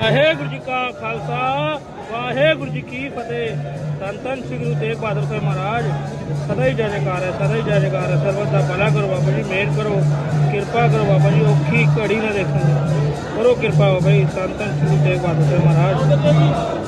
ਵਾਹਿਗੁਰੂ ਜੀ ਕਾ ਖਾਲਸਾ, ਵਾਹਿਗੁਰੂ ਜੀ ਕੀ ਫਤਿਹ। ਤਨ ਤਨ ਸ੍ਰੀ ਗੁਰੂ ਤੇਗ ਬਹਾਦਰ ਸਾਹਿਬ ਮਹਾਰਾਜ। ਸਦਾ ਹੀ ਜੈ ਜੈਕਾਰ ਹੈ, ਸਦਾ ਹੀ ਜੈ ਜੈਕਾਰ ਹੈ। ਸਰਬਤ ਦਾ ਭਲਾ ਕਰੋ ਬਾਬਾ ਜੀ, ਮਿਹਰ ਕਰੋ, ਕਿਰਪਾ ਕਰੋ ਬਾਬਾ ਜੀ। ਔਖੀ ਘੜੀ ਨਾ ਦੇਖੋ ਕਰੋ ਕਿਰਪਾ ਬਾਬਾ ਜੀ ਤਨ ਤਨ ਸ੍ਰੀ ਗੁਰੂ ਤੇਗ ਬਹਾਦਰ ਸਾਹਿਬ ਮਹਾਰਾਜ।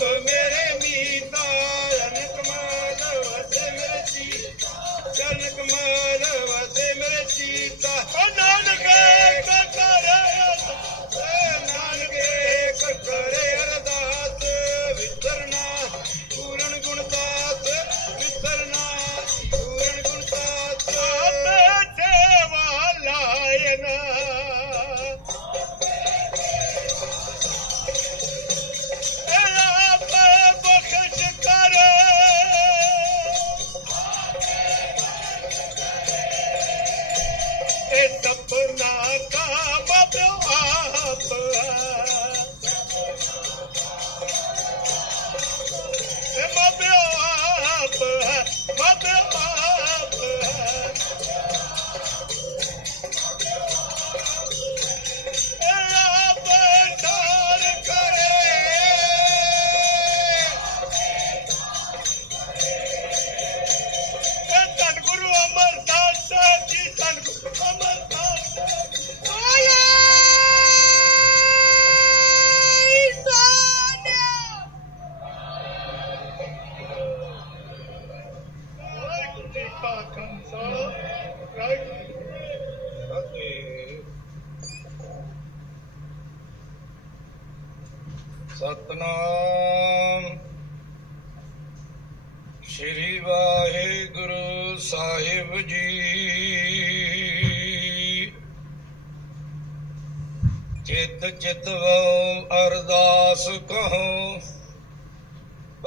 ਬਿਨੋ ਪ੍ਰਭ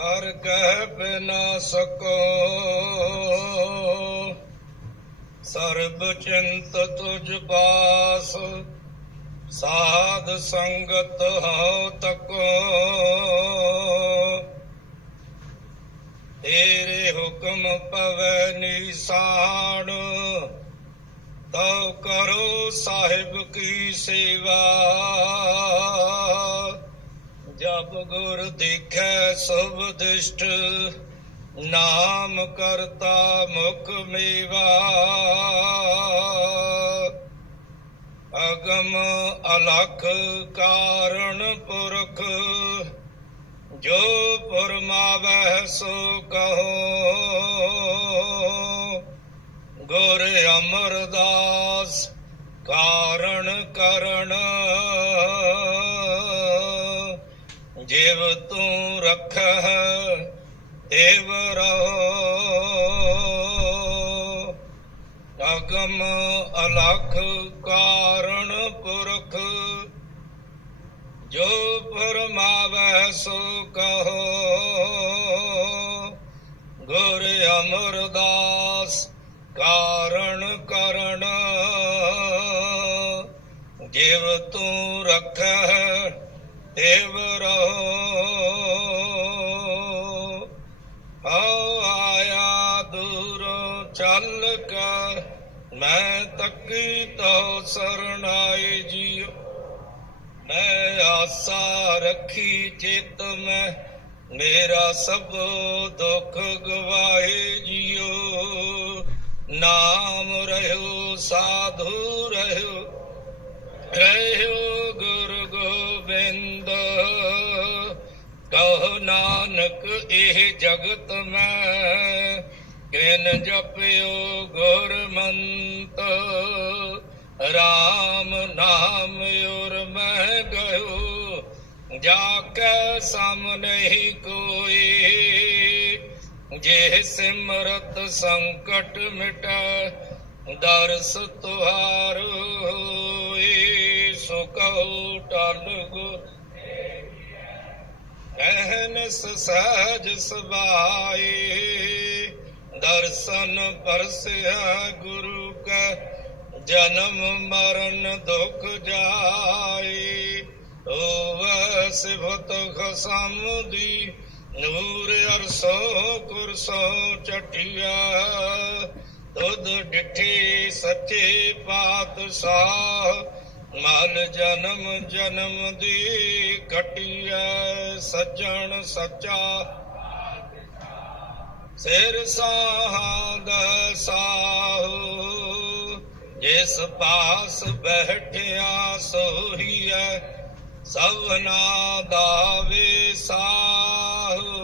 ਪਰ ਕਹਿ ਬਿਨਾ ਸਕੋ। ਸਰਬ ਚਿੰਤ ਤੁਝ ਪਾਸ, ਸਾਧ ਸੰਗਤ ਹਉ ਤਕੋ। ਤੇਰੇ ਹੁਕਮ ਪਵੈ ਨੀਸਾਨ, ਤਉ ਕਰੋ ਸਾਹਿਬ ਕੀ ਸੇਵਾ। ਜਬ ਗੁਰ ਦੇਖੈ ਸੁਭ ਦਿਸ਼ਟ, ਨਾਮ ਕਰਤਾ ਮੁਖ ਮੇਵਾ। ਅਗਮ ਅਲਖ ਕਾਰਣ ਪੁਰਖ, ਜੋ ਪਰਮਾਵੈ ਸੋ ਕਹੋ। ਗੁਰ ਅਮਰਦਾਸ ਕਾਰਣ ਕਰਣ ਜਿਵ ਤੂੰ ਰਖਹਿ ਦੇਵ ਰਹੋ ਅਗਮ ਅਲਖ ਕਾਰਣ ਪੁਰਖ, ਜੋ ਪਰਮਾਵੈ ਸੋ ਕਹੋ। ਗੁਰ ਅਮਰਦਾਸ ਕਾਰਣ ਕਰਣ ਜਿਵ ਤੂੰ ਰਖੈ ਦੇਵ ਰਹੋ ਹਉ ਆਇਆ ਦੂਰੋਂ ਚੱਲ ਕੇ, ਮੈਂ ਤੱਕੀ ਤੋ ਸਰਣਾਏ ਜੀਓ। ਮੈਂ ਆਸਾ ਰੱਖੀ ਚਿਤ ਮੈਂ, ਮੇਰਾ ਸਭ ਦੁੱਖ ਗਵਾਏ ਜੀਓ। ਨਾਮ ਰਹਿਓ, ਸਾਧੂ ਰਹਿਓ ਰਹਿਓ ਗੁਰੂ ਗੋਬਿੰਦ ਕਹੋ ਨਾਨਕ ਇਹ ਜਗਤ ਮੈਂ ਕਿਨ ਜਪਿਓ ਗੁਰਮੰਤ RAM ਨਾਮ ਉਰ ਮੈਂ ਗਇਓ ਜਾ ਕੇ ਸਮ ਨਹੀਂ ਕੋਈ ਜੇ ਸਿਮਰਤ ਸੰਕਟ ਮਿਟੈ ਦਰਸ ਤੁਹਾਰ ਹੋਏ ਸੋ ਕਹੋ ਟਲ ਗੁਰ ਅਹਨਸ ਸਹਜ ਸਬਾਏ ਦਰਸ਼ਨ ਪਰਸਿਆ ਗੁਰੂ ਕਾ, ਜਨਮ ਮਰਨ ਦੁਖ ਜਾਏ। ਓਵ ਸਿਵਤ ਖਸਮ ਦੀ, ਨੂਰ ਅਰਸੋ ਕੁਰਸੋ ਚਟਿਆ। ਦੁੱਧ ਡਿਠੇ ਸੱਚੇ ਪਾਤਸ਼ਾਹ ਮਲ ਜਨਮ ਜਨਮ ਦੀ ਕਟਿਐ ਸੱਜਣ ਸੱਚਾ। ਸਿਰ ਸਾਹਦ ਸਾਹੂ, ਜਿਸ ਪਾਸ ਬੈਠਿਆ ਸੋਹੀਐ, ਸਭਨਾ ਦਾ ਵਿਸਾਹੂ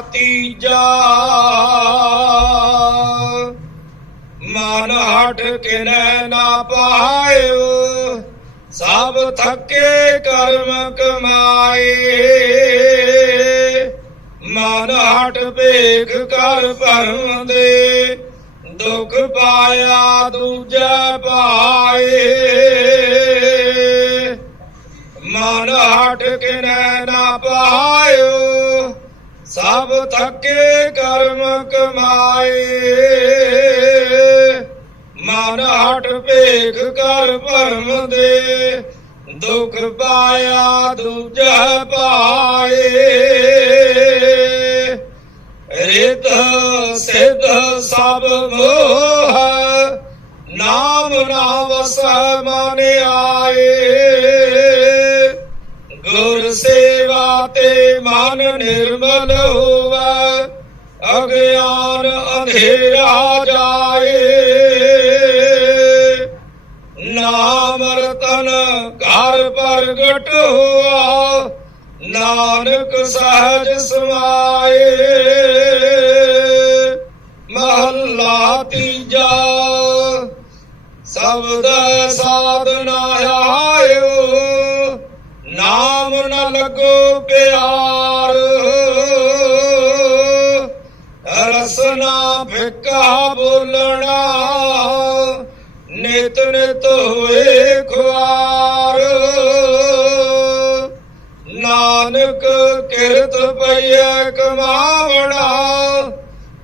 ਤੀਜਾ ਮਨ ਹਟ ਕਿਨੈ ਨਾ ਪਾਇਓ, ਸਭ ਥੱਕੇ ਕਰਮ ਕਮਾਏ। ਮਨ ਹਟ ਵੇਖ ਕਰ ਭਰਮ ਦੇ, ਦੁਖ ਪਾਇਆ ਦੂਜਾ ਪਾਏ। ਮਨ ਹਟ ਕਿਨੈ ਨਾ ਪਾਇਓ ਸਭ ਥੱਕੇ ਕਰਮ ਕਮਾਏ। ਮਨ ਹਟ ਵੇਖ ਕਰ ਭਰਮ ਦੇ, ਦੁਖ ਪਾਇਆ ਦੂਜਾ ਪਾਏ। ਰਿਤ ਸਿਧ ਸਭ ਮੋਹ ਨਾਮ ਨਾਮ ਮਨ ਮਨ ਨਿਰਮਲ ਹੋਵੇ, ਅਗਿਆਨ ਅੰਧੇਰਾ ਜਾਏ। ਨਾਮ ਰਤਨ ਘਰ ਪ੍ਰਗਟ ਹੋਆ, ਨਾਨਕ ਸਹਜ ਸਮਾਏ। ਮਹੱਲਾ ਤੀਜਾ, ਸ਼ਬਦ ਸਾਧਨਾ ਆਇਓ ਨਾਮ ਨ ਲੱਗੋ ਪਿਆਰ ਰਸਨਾ ਫਿੱਕਾ ਬੋਲਣਾ। ਨਿਤ ਨਿਤ ਹੋਏ ਖੁਆਰ। ਨਾਨਕ ਕਿਰਤ ਪਈਐ ਕਮਾਵਣਾ।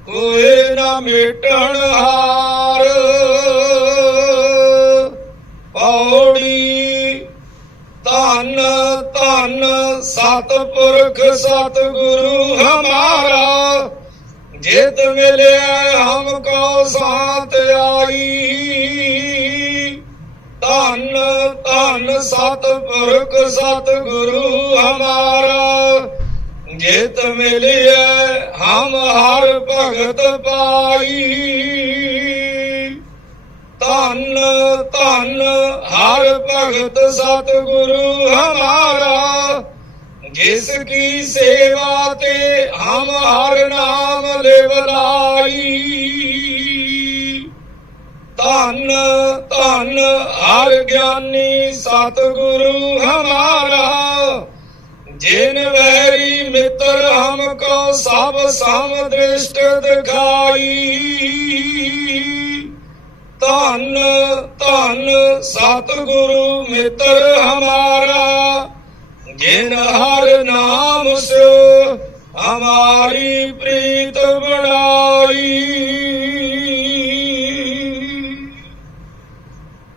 ਕੋਈ ਨਾ ਮਿਟਣ ਹਾਰ ਪੌੜੀ ਧੰਨ ਧੰਨ ਸਤਪੁਰਖ ਸਤਿਗੁਰੂ ਹਮਾਰਾ, ਜਿਤ ਮਿਲਿਆ ਹਮਕੋ ਸਾਥ ਆਈ। ਧੰਨ ਧੰਨ ਸਤਿਪੁਰਖ ਸਤਿਗੁਰੂ ਹਮਾਰਾ, ਜਿਤ ਮਿਲਿਆ ਹਮ ਹਰ ਭਗਤ ਪਾਈ। ਧੰਨ ਧੰਨ ਹਰ ਭਗਤ ਸਤਿਗੁਰੂ ਹਮਾਰਾ ਜਿਸ ਕੀ ਸੇਵਾ ਤੇ ਹਮ ਹਰ ਨਾਮ ਲਿਵ ਲਾਈ। ਧੰਨ ਧੰਨ ਹਰ ਗਿਆਨੀ ਸਤਿਗੁਰੂ ਹਮਾਰਾ, ਜਿਨ ਵੈਰੀ ਮਿੱਤਰ ਹਮ ਕੋ ਸਭ ਸਮ ਦ੍ਰਿਸ਼ਟ ਦਿਖਾਈ। ਧਨ ਧਨ ਸਤਿਗੁਰੂ ਮਿੱਤਰ ਹਮਾਰਾ ਜਿਨ ਹਰ ਨਾਮ ਸੋ ਹਮਾਰੀ ਪ੍ਰੀਤ ਬਣਾਈ।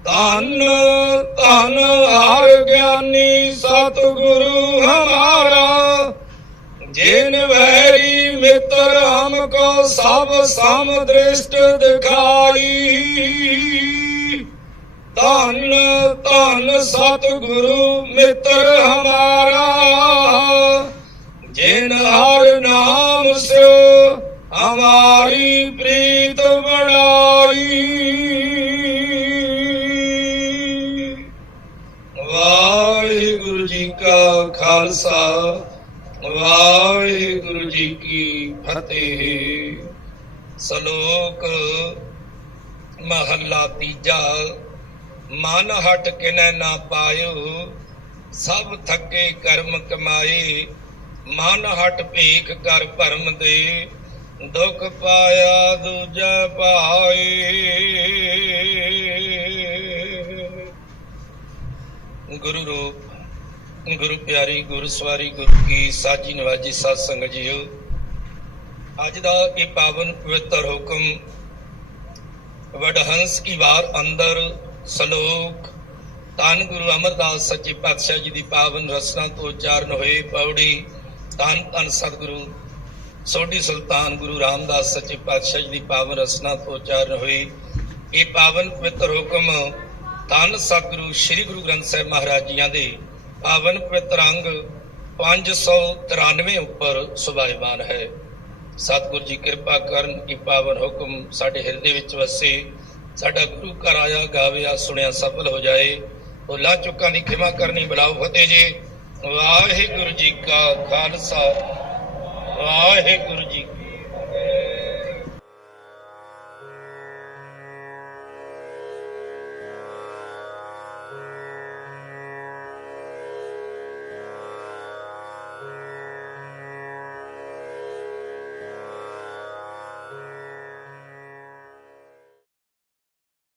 ਧੰਨ ਧੰਨ ਹਰ ਗਿਆਨੀ ਸਤਿਗੁਰੂ ਹਮਾਰਾ, ਜਿਨ ਵੈਰੀ ਮਿੱਤਰ ਹਮਕੋ ਸਭ ਸਮ ਦ੍ਰਿਸ਼ਟ ਦਿਖਾਈ। ਧੰਨ ਧੰਨ ਸਤਿਗੁਰੂ ਮਿੱਤਰ ਹਮਾਰਾ, ਜਿਨ ਹਰ ਨਾਮ ਸਿਓ ਹਮਾਰੀ ਪ੍ਰੀਤ ਬਣਾਈ। ਵਾਹਿਗੁਰੂ ਜੀ ਕਾ ਖਾਲਸਾ, ਵਾਹਿਗੁਰੂ ਜੀ ਕੀ ਫਤਿਹ। ਸ਼ਲੋਕ ਮਹੱਲਾ ਤੀਜਾ। ਮਨ ਹਟ ਕਿਨੈ ਨਾ ਪਾਇਓ, ਸਭ ਥੱਕੇ ਕਰਮ ਕਮਾਏ। ਮਨ ਹਟ ਭੀਖ ਕਰ ਭਰਮ ਦੇ, ਦੁਖ ਪਾਇਆ ਦੂਜਾ ਪਾਏ ਗੁਰੂ ਰੂਪ, ਗੁਰੂ ਪਿਆਰੀ, ਗੁਰੂ ਸਵਾਰੀ, ਗੁਰੂ ਕੀ ਸਾਜੀ ਨਵਾਜੀ ਸਾਧ ਸੰਗਤ ਜੀਓ। ਅੱਜ ਦਾ ਇਹ ਪਾਵਨ ਪਵਿੱਤਰ ਹੁਕਮ, ਵਡਹੰਸ ਕੀ ਵਾਰ ਅੰਦਰ ਸ਼ਲੋਕ। ਧੰਨ ਗੁਰੂ ਅਮਰਦਾਸ ਸੱਚੇ ਪਾਤਸ਼ਾਹ ਜੀ ਦੀ ਪਾਵਨ ਰਸਨਾ ਤੋਂ ਉਚਾਰਨ ਹੋਏ ਪੌੜੀ। ਧੰਨ ਧੰਨ ਸਤਿਗੁਰੂ। ਸੋਢੀ ਸੁਲਤਾਨ ਗੁਰੂ ਰਾਮਦਾਸ ਸੱਚੇ ਪਾਤਸ਼ਾਹ ਜੀ ਦੀ ਪਾਵਨ ਰਸਨਾ ਤੋਂ ਉਚਾਰਨ ਹੋਈ ਇਹ ਪਾਵਨ ਪਵਿੱਤਰ ਹੁਕਮ ਧੰਨ ਸਤਿਗੁਰੂ ਸ੍ਰੀ ਗੁਰੂ ਗ੍ਰੰਥ ਸਾਹਿਬ ਮਹਾਰਾਜ ਜੀਆਂ ਦੇ ਪਾਵਨ ਪਵਿੱਤਰ ਅੰਗ 593 ਉੱਪਰ ਸੁਭਾਇਮਾਨ ਹੈ। ਸਤਿਗੁਰੂ ਜੀ ਕਿਰਪਾ ਕਰਨ ਕਿ ਪਾਵਨ ਹੁਕਮ ਸਾਡੇ ਹਿਰਦੇ ਵਿੱਚ ਵਸੇ। ਸਾਡਾ ਗੁਰੂ ਘਰ ਆਇਆ ਗਾਵਿਆ ਸੁਣਿਆ, ਸਫਲ ਹੋ ਜਾਏ। ਭੁੱਲਾਂ ਚੁੱਕਾਂ ਦੀ ਖਿਮਾ ਕਰਨੀ ਬਲਾਉ ਫਤਿਹ ਜੀ। ਵਾਹਿਗੁਰੂ ਜੀ ਕਾ ਖਾਲਸਾ। ਵਾਹਿਗੁਰੂ ਜੀ